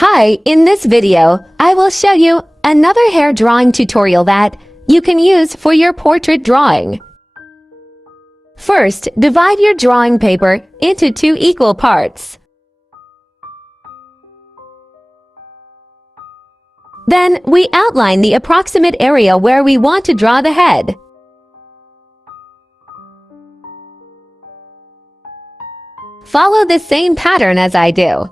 Hi, in this video, I will show you another hair drawing tutorial that you can use for your portrait drawing. First, divide your drawing paper into 2 equal parts. Then, we outline the approximate area where we want to draw the head. Follow the same pattern as I do.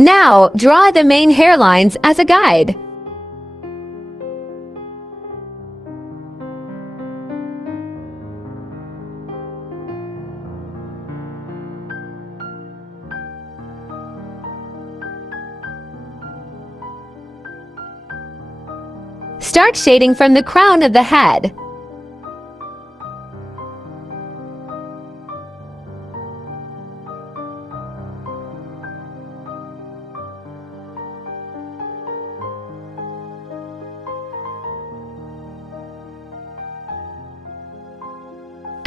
Now, draw the main hairlines as a guide. Start shading from the crown of the head.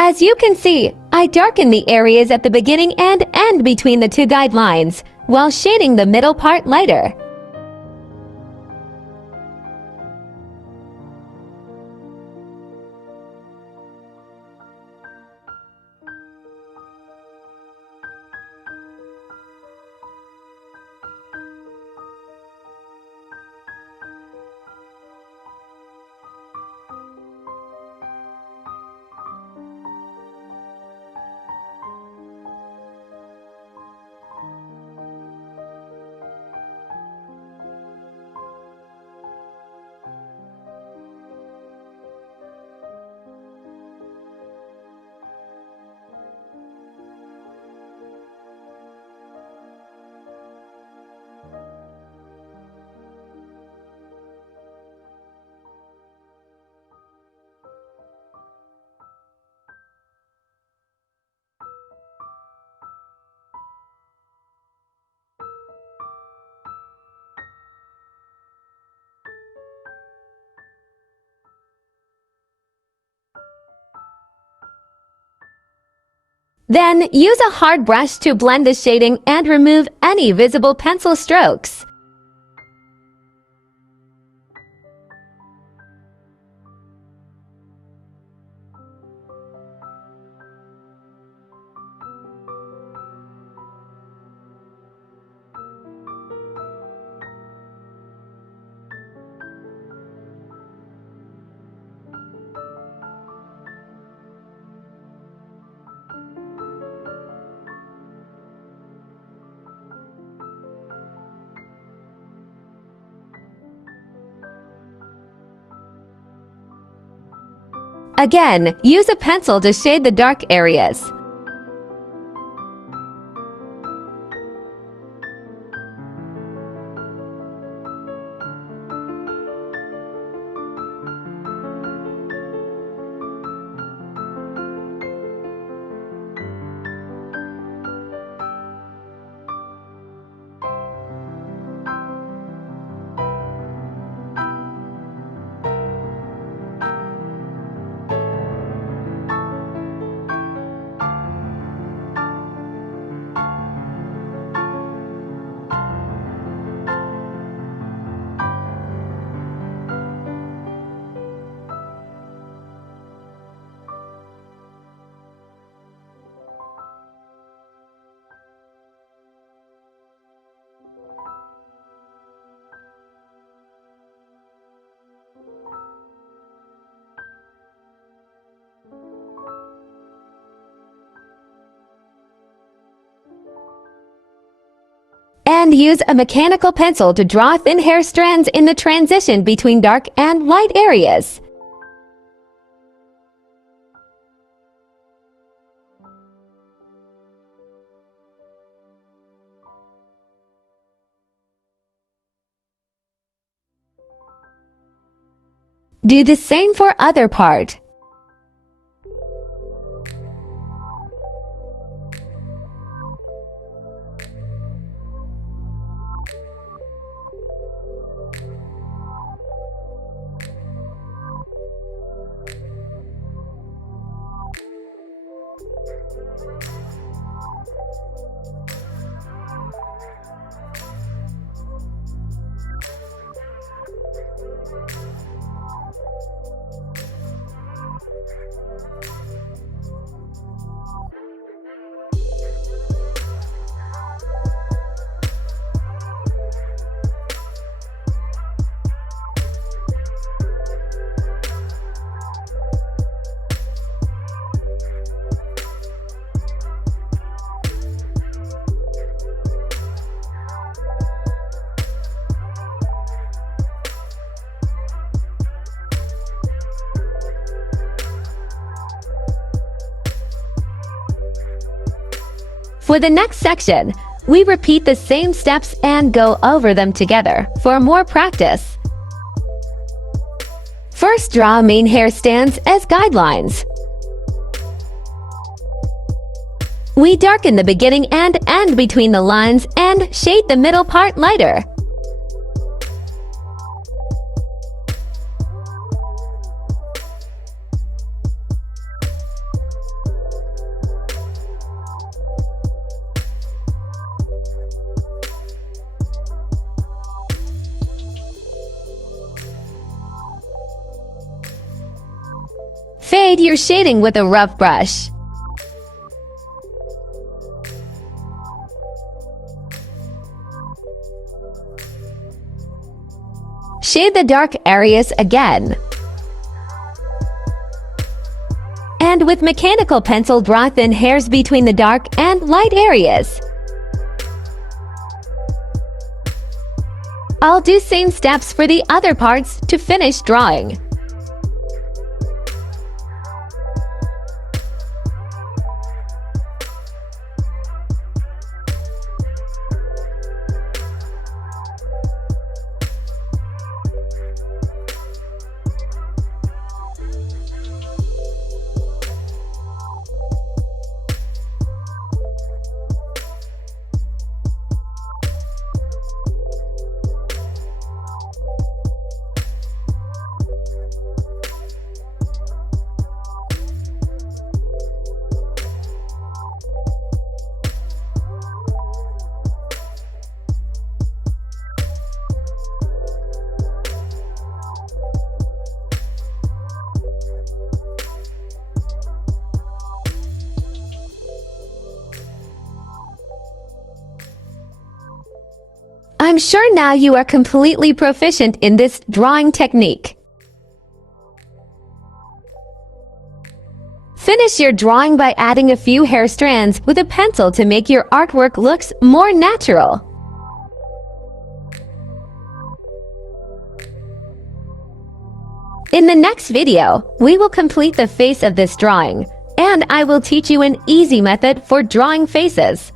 As you can see, I darken the areas at the beginning and end between the 2 guidelines, while shading the middle part lighter. Then, use a hard brush to blend the shading and remove any visible pencil strokes. Again, use a pencil to shade the dark areas. And use a mechanical pencil to draw thin hair strands in the transition between dark and light areas. Do the same for other part. For the next section, we repeat the same steps and go over them together for more practice. First, draw main hair stands as guidelines. We darken the beginning and end between the lines and shade the middle part lighter. Fade your shading with a rough brush. Shade the dark areas again. And with mechanical pencil, draw thin hairs between the dark and light areas. I'll do same steps for the other parts to finish drawing. I'm sure now you are completely proficient in this drawing technique. Finish your drawing by adding a few hair strands with a pencil to make your artwork looks more natural. In the next video, we will complete the face of this drawing, and I will teach you an easy method for drawing faces.